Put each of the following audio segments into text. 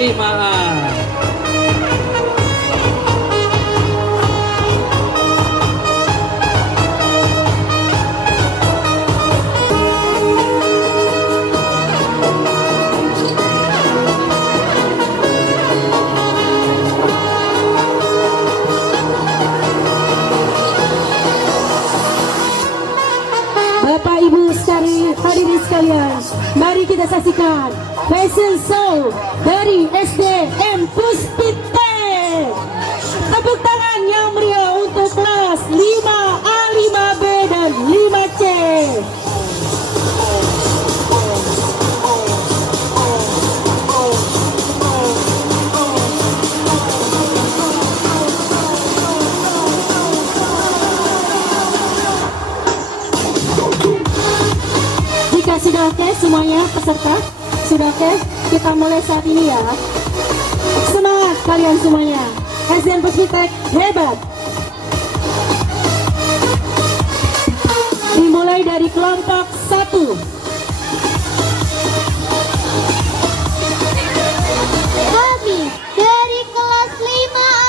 5A. Bapak Ibu hadirin sekalian, mari kita saksikan fashion show dari SDM Puspite. Tepuk tangan yang meriah untuk kelas 5A, 5B, dan 5C. Jika sudah oke semuanya peserta, sudah oke, kita mulai saat ini ya. Semangat kalian semuanya, SDM Puspite hebat. Dimulai dari kelompok 1. Kami dari kelas 5A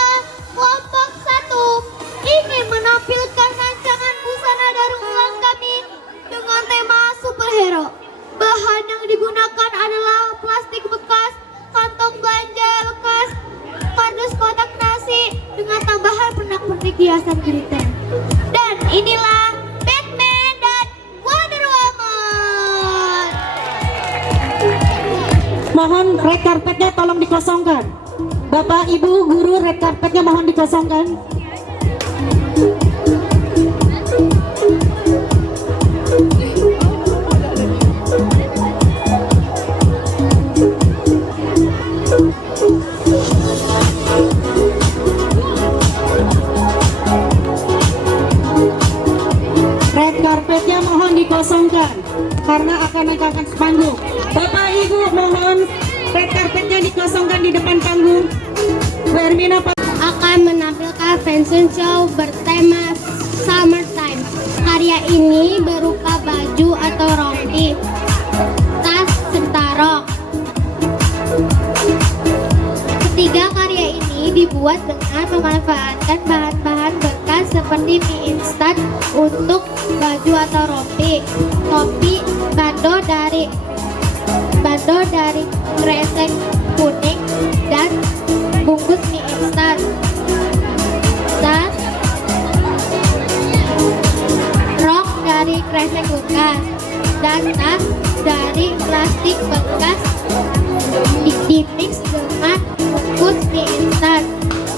kelompok 1 ingin menampilkan rancangan busana daur ulang kami dengan tema superhero. Bahan yang digunakan adalah plastik bekas, kantong belanja bekas, kardus kotak nasi dengan tambahan pernak-pernik hiasan glitter. Dan inilah Batman dan Wonder Woman. Mohon red carpetnya tolong dikosongkan. Bapak, Ibu, guru, red carpetnya mohon dikosongkan. Red carpetnya mohon dikosongkan karena akan naikkan panggung. Bapak Ibu mohon red carpetnya dikosongkan di depan panggung. Bu Ermina Akan menampilkan fashion show bertema summertime. Karya ini berupa baju atau rompi, tas serta rok. Ketiga karya ini dibuat dengan memanfaatkan bahan-bahan bekas seperti mie instan untuk baju atau rompi, topi, bando dari kresek kuning dan bungkus mie instan, dan rok dari kresek bekas, dan tas dari plastik bekas dimix dengan bungkus mie instan.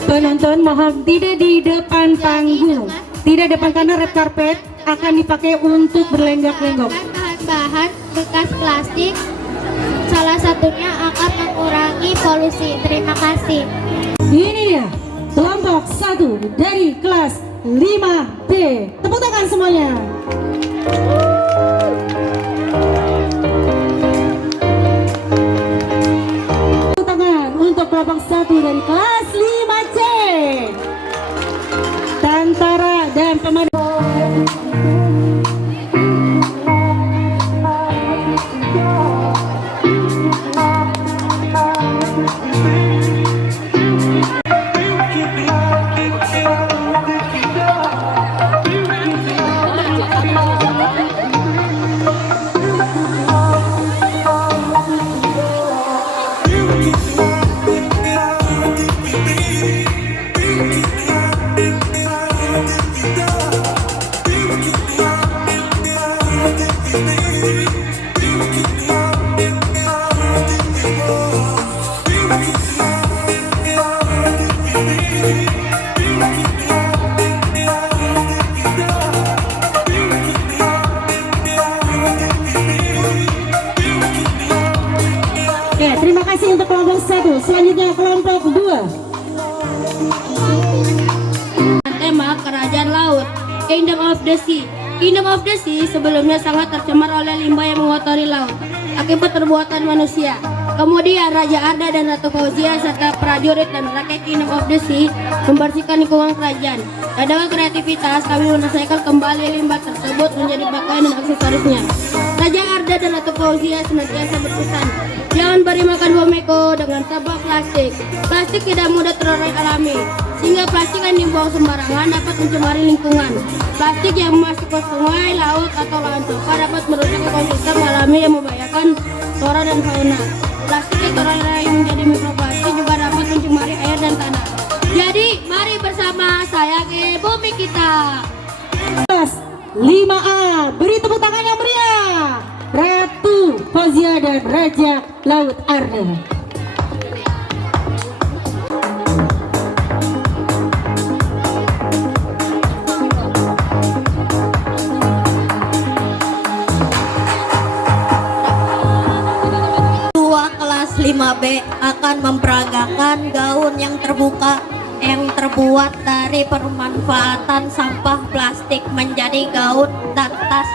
penonton mohon tidak di depan panggung, tidak depan karena red carpet akan dipakai untuk berlenggak-lenggok. Bahan-bahan bekas plastik, salah satunya akan mengurangi polusi. Terima kasih. Ini dia kelompok 1 dari kelas 5B. Tepuk tangan semuanya. Tepuk tangan untuk kelompok 1 dari kelas 5C. Tantara dan pemandu. Oke, terima kasih untuk kelompok 1. Selanjutnya kelompok 2. Tema Kerajaan Laut, Kingdom of the Sea. Kingdom of the Sea sebelumnya sangat tercemar oleh limbah yang mengotori laut akibat perbuatan manusia. Kemudian Raja Arda dan Ratu Fauzia serta prajurit dan rakyat Kingdom of the Sea membersihkan lingkungan kerajaan. Dan dengan kreativitas kami menyelesaikan kembali limbah tersebut menjadi pakaian dan aksesorisnya. Raja Arda Arda dan Ratu Fauzia senantiasa berpesan, jangan beri makan Bomeko dengan sampah plastik. Plastik tidak mudah terurai alami, sehingga plastik yang dibuang sembarangan dapat mencemari lingkungan. Plastik yang masuk ke sungai, laut, atau lahan sampah dapat merusak ekosistem alami yang membahayakan flora dan fauna. Plastik yang terurai menjadi mikroplastik juga dapat mencemari air dan tanah. Jadi, mari bersama sayangi bumi kita. Kelas 5A, beri tepuk tangan yang meriah. Ratu Fauzia dan Raja Laut Arda. Kelas 5B akan memperagakan gaun yang terbuat dari pemanfaatan sampah plastik menjadi gaun dan tas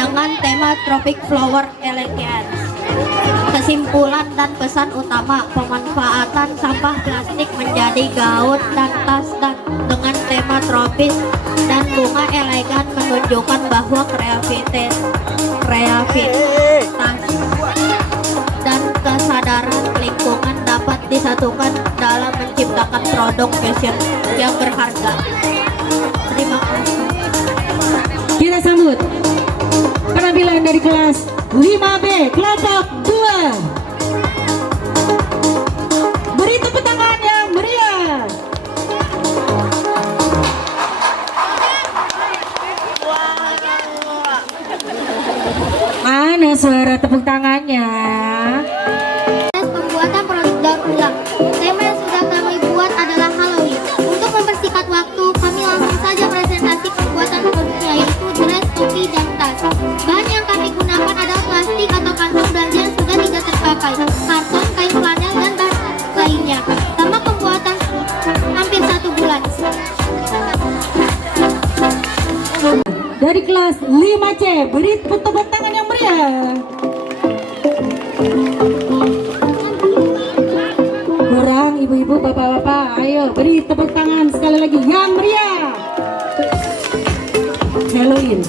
dengan tema Tropic Flower Elegance. Kesimpulan dan pesan utama pemanfaatan sampah plastik menjadi gaun dan tas dengan tema tropis dan bunga elegan menunjukkan bahwa kreativitas dan kesadaran lingkungan dapat disatukan dalam menciptakan produk fashion yang berharga. Terima kasih. Kita sambut penampilan dari kelas 5B kelompok 2. Beri tepuk tangan yang meriah. Mana suara tepuk tangannya? Pembuatan produk daur ulang. Tema yang sudah kami buat adalah Halloween. Untuk mempersingkat waktu, kami langsung saja presentasi pembuatan produknya, yaitu dress, topi, dan tas. Bahan yang kami gunakan adalah plastik atau kantong belanja yang sudah tidak terpakai, karton, kain flanel, dan bahan lainnya. Sama pembuatan hampir 1 bulan. Dari kelas 5C, beri tepuk tangan yang meriah. Kurang ibu-ibu, bapak-bapak, ayo beri tepuk tangan sekali lagi yang meriah. Halloween.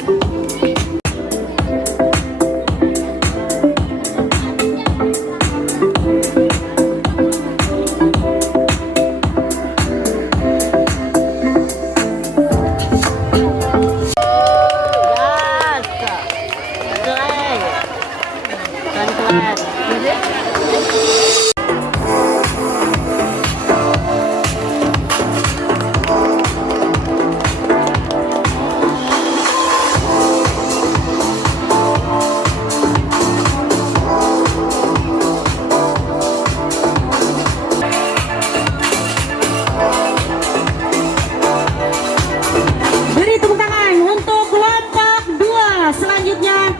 Beri tepuk tangan untuk kelompok 2. Selanjutnya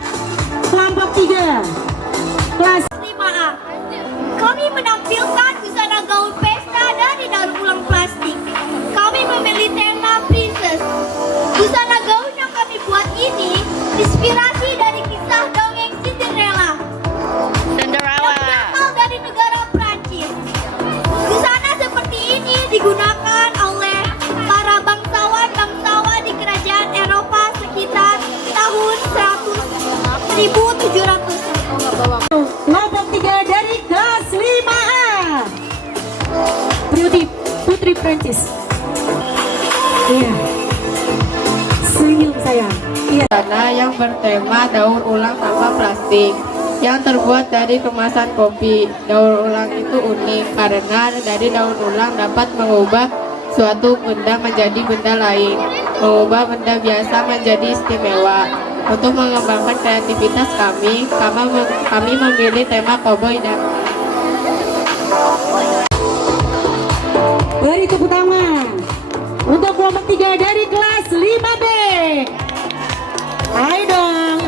kelompok 3. Kelas 5A. Kami menampilkan busana gaun pesta dari daur ulang plastik. Kami memilih tema princess. Busana gaun yang kami buat ini inspirasi dari kisah dongeng Cinderella. Yang berasal dari negara Prancis. Busana seperti ini digunakan oleh para bangsawan di kerajaan Eropa sekitar tahun 1700. kelompok 3 dari kelas 5A. Putri Prancis. Iya. Senyum sayang. Iya. Busana yang bertema daur ulang sampah plastik yang terbuat dari kemasan kopi. Daur ulang itu unik karena dari daur ulang dapat mengubah suatu benda menjadi benda lain, mengubah benda biasa menjadi istimewa. Untuk mengembangkan kreativitas kami memilih tema koboi dan Beri tepuk tangan untuk kelompok 3 dari kelas 5B. Ayo dong.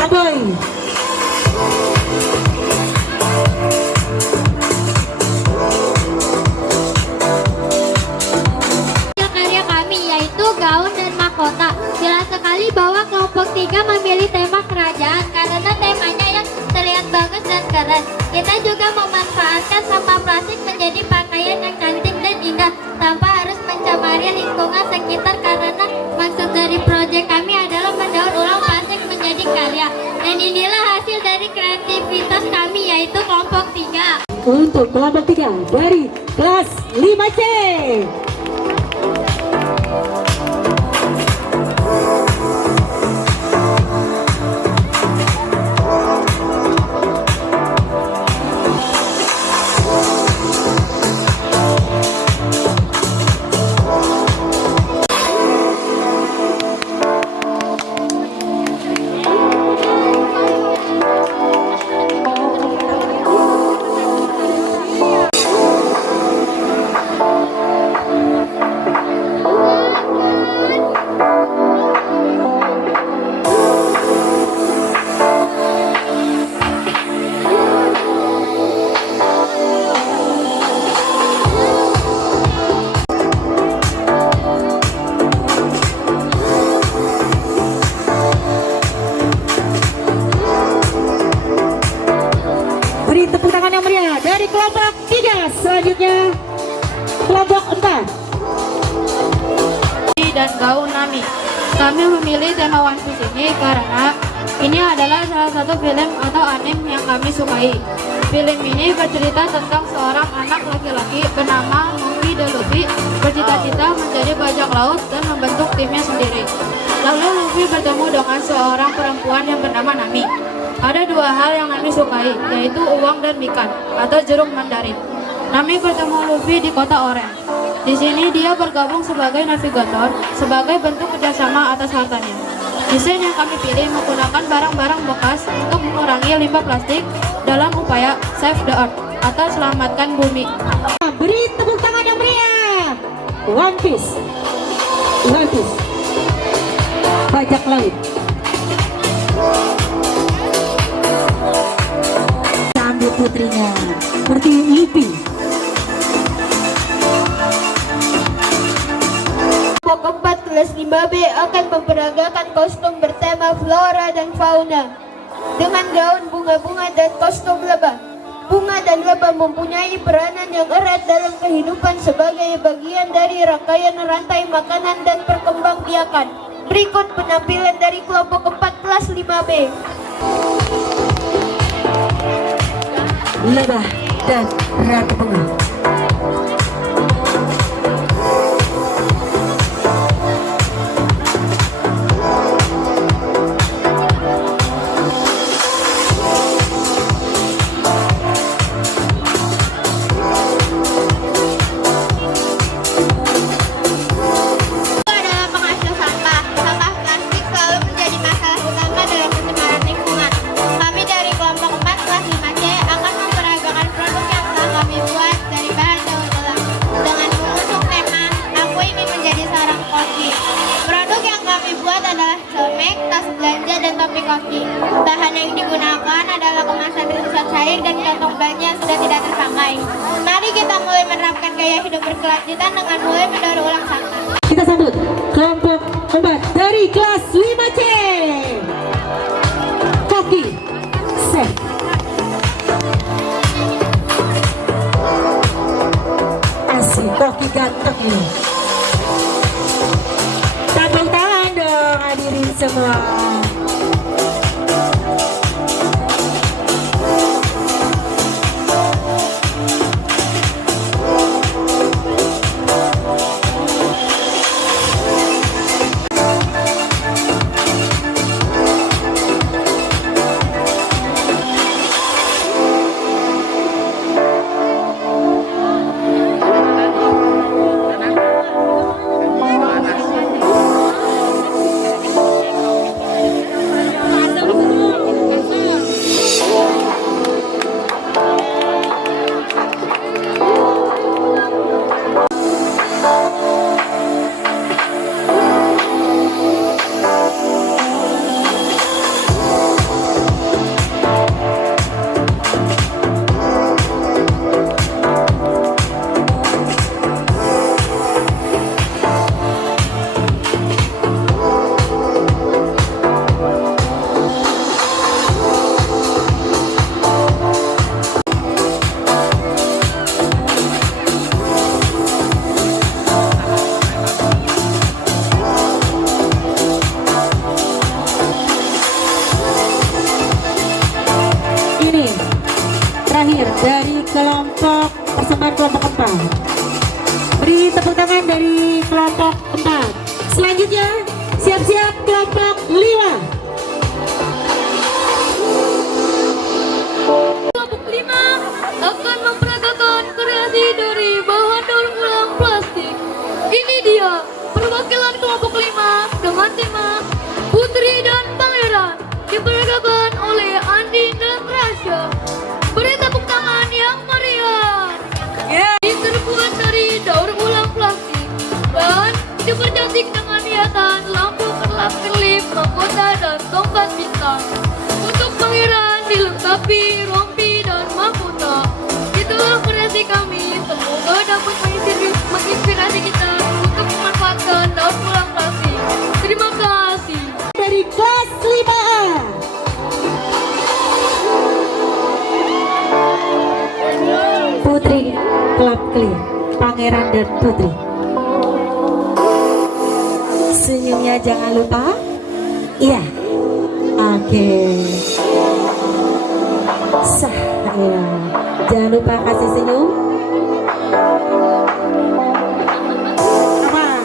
Aboy. Karya kami yaitu gaun dan mahkota. Jelas sekali bahwa kelompok 3 memilih tema kerajaan karena temanya yang terlihat bagus dan keren. Kita juga memanfaatkan sampah plastik menjadi pakaian yang cantik dan indah tanpa harus mencemari lingkungan sekitar karena maksud dari proyek kami adalah mendaur ulang plastik kelompok 3 dari kelas 5C. Beri tepuk tangan yang meriah dari kelompok 3. Selanjutnya kelompok 4. Dan gaun Nami. Kami memilih tema One Piece ini karena ini adalah salah satu film atau anime yang kami sukai. Film ini bercerita tentang seorang anak laki-laki bernama Luffy the Luffy bercita-cita menjadi bajak laut dan membentuk timnya sendiri. Lalu Luffy bertemu dengan seorang perempuan yang bernama Nami. Ada dua hal yang Nami sukai, yaitu uang dan mikan atau jeruk mandarin. Nami bertemu Luffy di kota Orange. Di sini dia bergabung sebagai navigator sebagai bentuk kerjasama atas hartanya. Desain yang kami pilih menggunakan barang-barang bekas untuk mengurangi limbah plastik dalam upaya save the earth atau selamatkan bumi. Beri tepuk tangan yang meriah. One Piece. One Piece. Bajak laut. Sambut putrinya. Seperti Luffy. Kelompok 4 kelas 5B akan memperagakan kostum bertema flora dan fauna dengan gaun bunga-bunga dan kostum lebah. Bunga dan lebah mempunyai peranan yang erat dalam kehidupan sebagai bagian dari rangkaian rantai makanan dan perkembangbiakan. Berikut penampilan dari kelompok 4 kelas 5B. Lebah dan ratu bunga. Adalah penghasil sampah. Sampah plastik selalu menjadi masalah utama dalam pencemaran lingkungan. Kami dari kelompok 4 kelas 5C akan memperagakan produk yang telah kami buat dari bahan daur ulang dengan mengusung tema "Aku ingin menjadi seorang koki". Produk yang kami buat adalah celemek, tas belanja, dan topi koki. Bahan yang digunakan adalah kemasan riset cair dan kantong belanja yang sudah tidak terpakai. Mari kita mulai menerapkan gaya hidup berkelanjutan dengan mulai mendaur ulang sampah. Kita sambut kelompok 4 dari kelas 5C. Koki Seh. Asik koki ganteng ini. Tepuk tangan dong hadirin semua. kelompok 4. Beri tepuk tangan dari kelompok 4. Selanjutnya siap-siap kelompok 5. Kelompok 5 akan memperagakan kreasi dari bahan daur ulang plastik. Ini dia perwakilan kelompok 5 dengan tema Putri dan Pangeran, diperagakan oleh Andi dan Rasya. Beri tepuk tangan yang meriah. Ini terbuat dari daur ulang plastik dan dipercantik dengan hiasan lampu kerlap-kerlip, mahkota dan tongkat bintang. Untuk pangeran dilengkapi rompi dan mahkota. Itulah kreasi kami. Semoga dapat menginspirasi kita untuk memanfaatkan daur ulang plastik. Terima kasih. Dari kelas 5A. Putri Club Clean, Pangeran dan Putri. Senyumnya jangan lupa. Iya. Oke. Sah. Iya. Jangan lupa kasih senyum. Aman.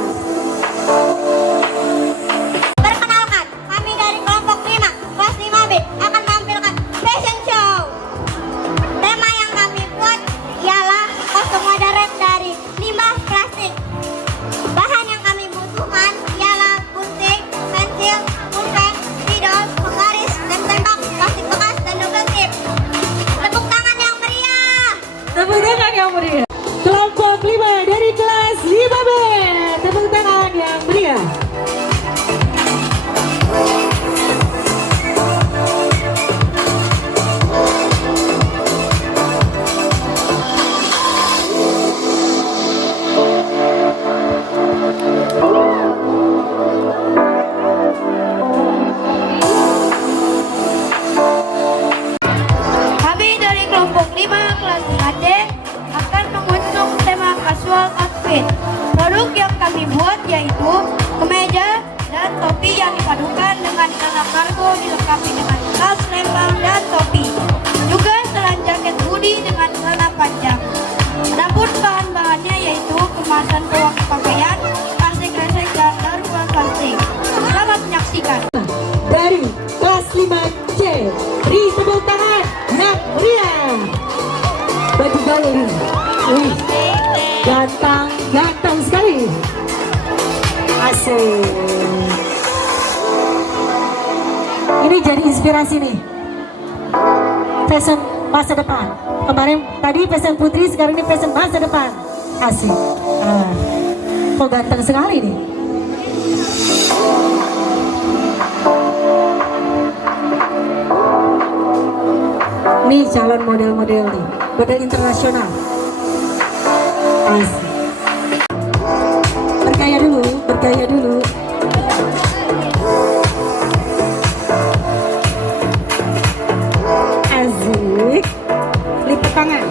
Perkenalkan, kami dari kelompok 5, kelas 5B akan menampilkan fashion show. Tema yang kami buat ialah kostum modern dari limbah plastik. Bahan yang kami butuhkan ialah gunting, pensil, pulpen, spidol, penggaris, lem tembak, plastik bekas, dan double tip. Tepuk tangan yang meriah. Tepuk tangan yang meriah. Kelompok 5 dari kelas 5B. Tepuk tangan yang meriah. Kami dari kelompok 5 kelas 5C akan mengusung tema casual outfit. Produk yang kami buat yaitu kemeja dan topi yang dipadukan dengan celana kargo dilengkapi dengan tas, lempang, dan topi. Juga setelan jaket hoodie dengan celana panjang. Adapun bahan-bahannya yaitu kemasan pewangi pakaian, kresek-kresek, dan daur ulang plastik. Selamat menyaksikan. Dari kelas 5C, beri tepuk tangan yang meriah. Baju gaul ini. Wih, ganteng sekali. Asik. Ini jadi inspirasi nih. Fashion masa depan. Kemarin tadi fashion putri, sekarang ini fashion masa depan. Asik. Kok ganteng sekali nih. Ini calon model-model nih, model internasional. Asik. Bergaya dulu, bergaya dulu. Asik. Lipat tangan.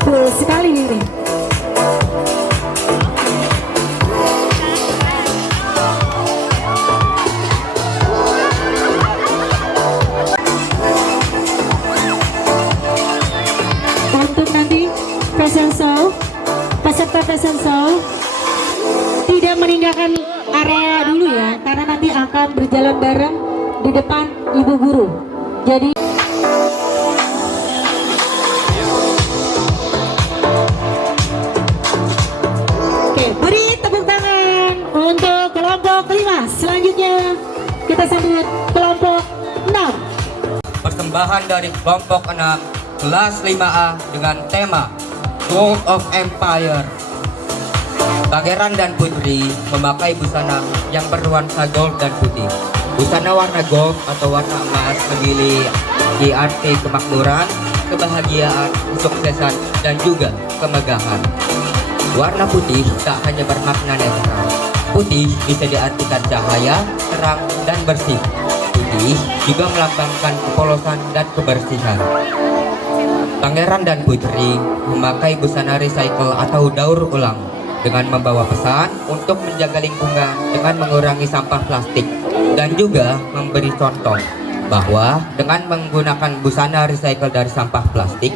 Cool sekali ini. Untuk nanti fashion show, peserta fashion show tidak meninggalkan area dulu ya, karena nanti akan berjalan bareng di depan ibu guru. Jadi oke, beri tepuk tangan untuk kelompok 5. Selanjutnya kita sambut kelompok 6. Persembahan dari kelompok 6 kelas 5A dengan tema Gold of Empire. Pangeran dan Putri memakai busana yang bernuansa gold dan putih. Busana warna gold atau warna emas memiliki arti kemakmuran, kebahagiaan, kesuksesan, dan juga kemegahan. Warna putih tak hanya bermakna netral. Putih bisa diartikan cahaya, terang, dan bersih. Putih juga melambangkan kepolosan dan kebersihan. Pangeran dan Putri memakai busana recycle atau daur ulang dengan membawa pesan untuk menjaga lingkungan dengan mengurangi sampah plastik dan juga memberi contoh bahwa dengan menggunakan busana recycle dari sampah plastik,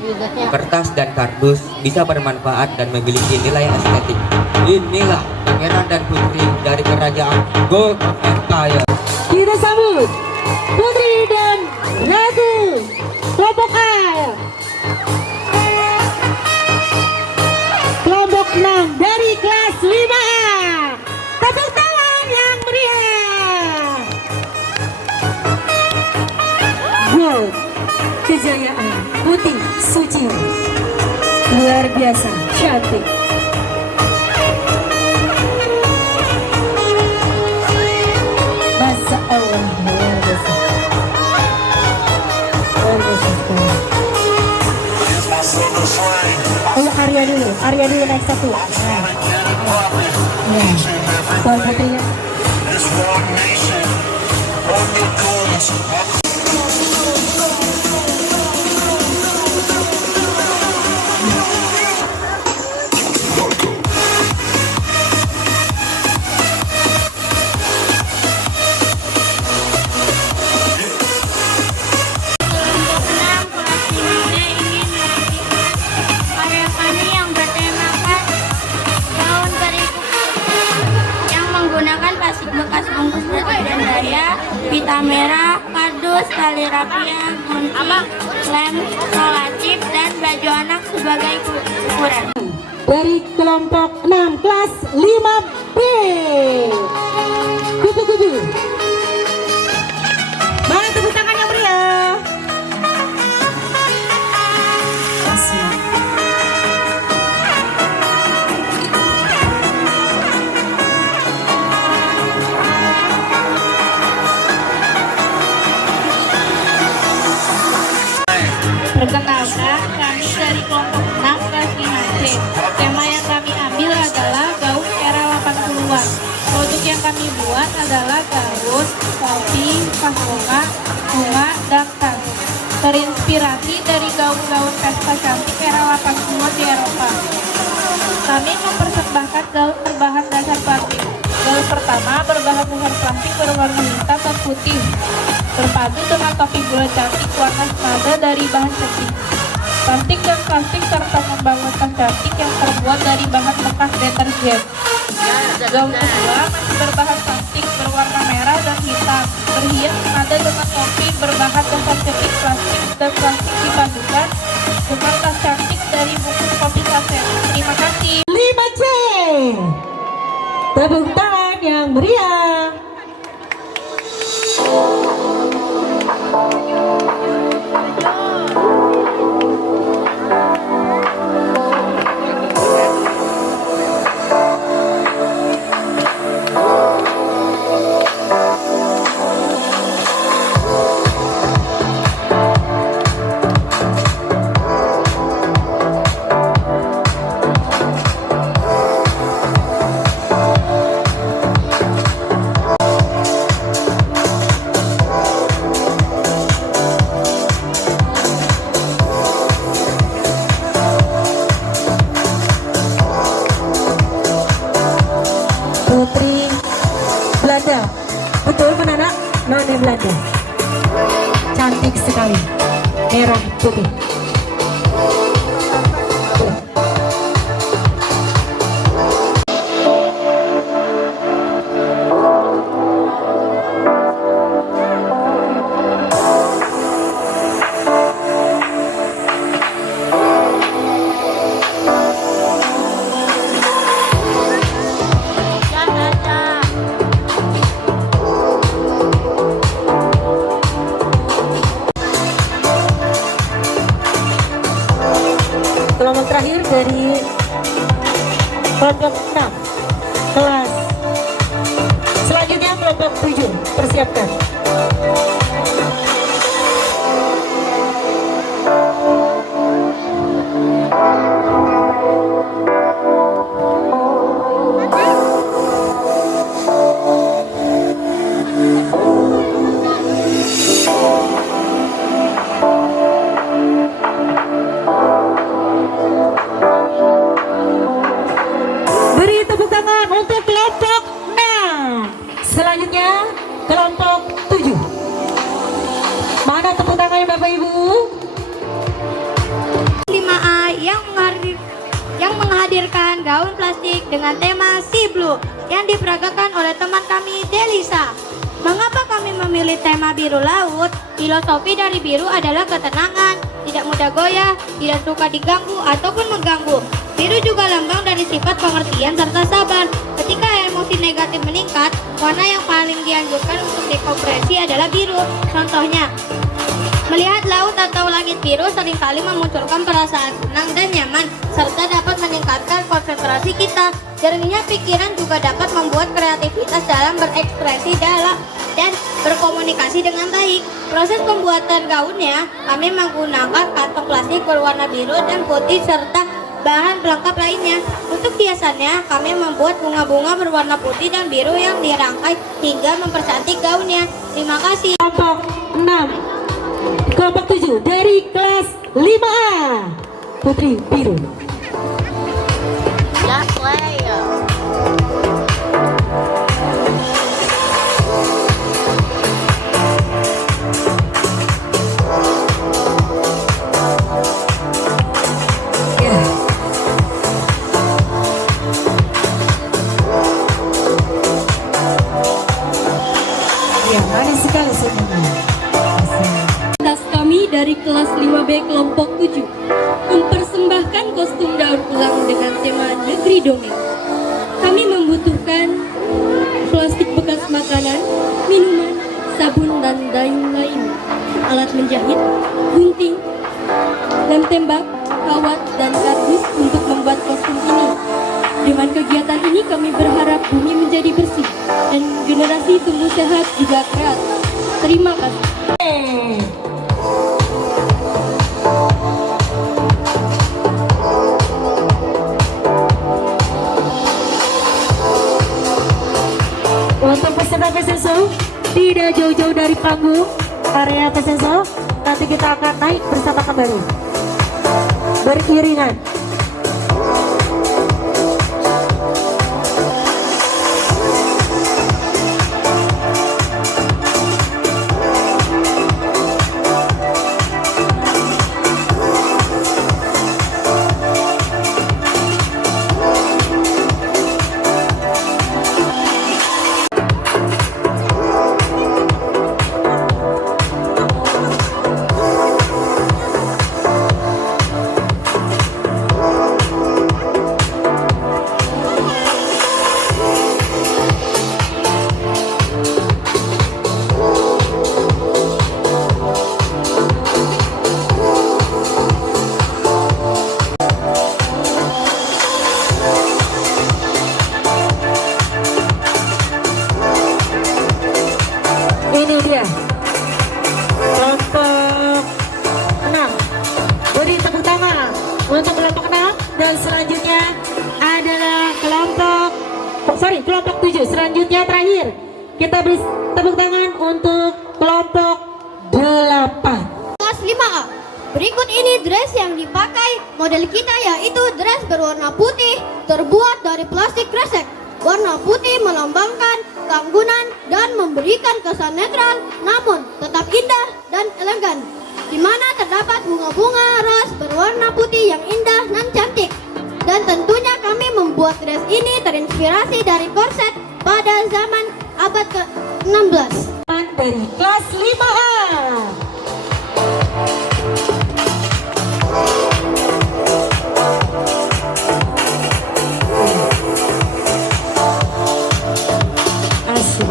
kertas dan kardus bisa bermanfaat dan memiliki nilai estetik. Inilah pangeran dan putri dari kerajaan Gold of Empire. Kita sambut Putri dan Ratu kelompok A. Kelompok 6 dari kelas 5A. Tepuk tangan yang meriah. Gold, kejayaan, putih, suci, luar biasa, cantik. Masya Allah, luar biasa. Luar biasa sekali. Ayo Arya dulu naik satu. Nah, Tuan putrinya. Karya kami yang bertemakan daun kerikil yang menggunakan plastik bekas bungkus plastik dan daya, pita merah, kardus, tali rapia, gunting, lem, selotip, dan baju anak sebagai ukuran. Dari kelompok 6 kelas 5B. Kupu-kupu. Mana tepuk tangan yang meriah. Perkenalkan, kami dari kelompok 6 kelas 5C. Tema yang kami ambil adalah gaun era 80-an. Produk yang kami buat adalah gaun, topi, pasonga, bunga, dan tas. Terinspirasi dari gaun-gaun pesta cantik era 80-an di Eropa. Kami mempersembahkan gaun berbahan dasar plastik. Gaun pertama berbahan dasar plastik berwarna hitam dan putih, berpadu dengan topi bulat cantik warna senada dari bahan cantik. Plastik dan plastik serta membangun tas cantik yang terbuat dari bahan bekas deterjen. Gaun kedua masih berbahan plastik berwarna merah dan hitam, berhias senada dengan topi berbahan dasar cetik plastik dan plastik dipadukan dengan tas cantik dari bungkus kopi saset. Terima kasih. 5C. Tepuk tangan yang meriah. Putri Belanda. Betul Menana? Nona Belanda. Cantik sekali. Merah putih. Kelompok terakhir dari kelompok 6 kelas. Selanjutnya kelompok 7. Persiapkan. Beri tepuk tangan untuk kelompok 6. Selanjutnya kelompok 7. menyuguhkan gaun plastik dengan tema Sea Blue yang diperagakan oleh teman kami Delisa. Mengapa kami memilih tema biru laut? Filosofi dari biru adalah ketenangan, tidak mudah goyah, tidak suka diganggu ataupun mengganggu. Biru juga lambang dari sifat pengertian serta sabar. Ketika emosi negatif meningkat, warna yang paling dianjurkan untuk dekompresi adalah biru. Contohnya, melihat laut atau langit biru seringkali memunculkan perasaan senang dan nyaman, serta dapat meningkatkan konsentrasi kita. Jernihnya pikiran juga dapat membuat kreativitas dalam berekspresi dan berkomunikasi dengan baik. Proses pembuatan gaunnya, kami menggunakan kantong plastik berwarna biru dan putih serta bahan pelengkap lainnya. Untuk hiasannya, kami membuat bunga-bunga berwarna putih dan biru yang dirangkai hingga mempercantik gaunnya. Terima kasih. Kelompok 6, kelompok 7 dari kelas 5A. Putri biru. Ya, manis sekali semuanya. Tas kami dari kelas 5B kelompok 7 mempersembahkan kostum daur ulang dengan tema negeri dongeng. Kami membutuhkan plastik bekas makanan, minuman, sabun dan lain-lain, alat menjahit, gunting, lem tembak, kawat dan kardus untuk membuat kostum ini. Dengan kegiatan ini kami berharap bumi menjadi bersih dan generasi tumbuh sehat juga kreatif. Terima kasih. Untuk peserta fashion show tidak jauh-jauh dari panggung area fashion show, nanti kita akan naik bersama kembali beriringan. Ini dia kelompok 6. Beri tepuk tangan untuk kelompok 6 dan selanjutnya adalah kelompok 7. Selanjutnya terakhir kita beri tepuk tangan untuk kelompok 8. Kelas 5A. Berikut ini dress yang dipakai model kita, yaitu dress berwarna putih terbuat dari plastik kresek. Warna putih melambangkan keanggunan dan memberikan kesan netral namun tetap indah dan elegan, di mana terdapat bunga-bunga ros berwarna putih yang indah dan cantik. Dan tentunya kami membuat dress ini terinspirasi dari korset pada zaman abad ke-16. Dari kelas 5A. Asik.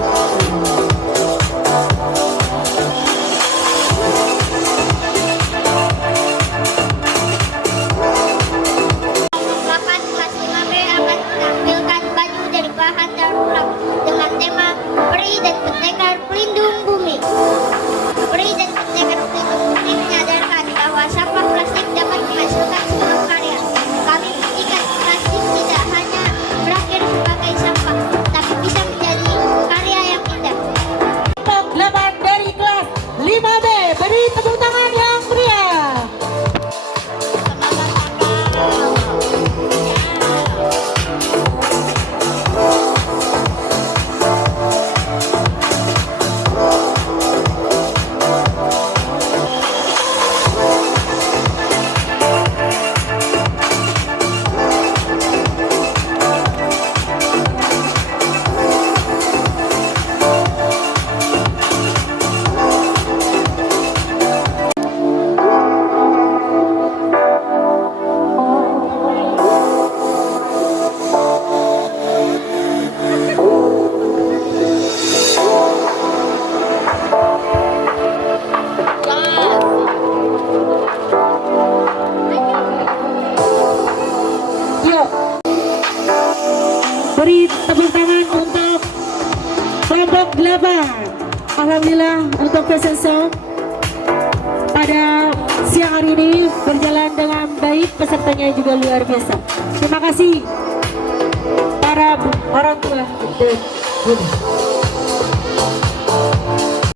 Kelompok 8 kelas 5B akan menampilkan baju dari bahan daur ulang dengan tema peri dan pendekar 8. Alhamdulillah untuk fashion show pada siang hari ini berjalan dengan baik, pesertanya juga luar biasa. Terima kasih para orang tua.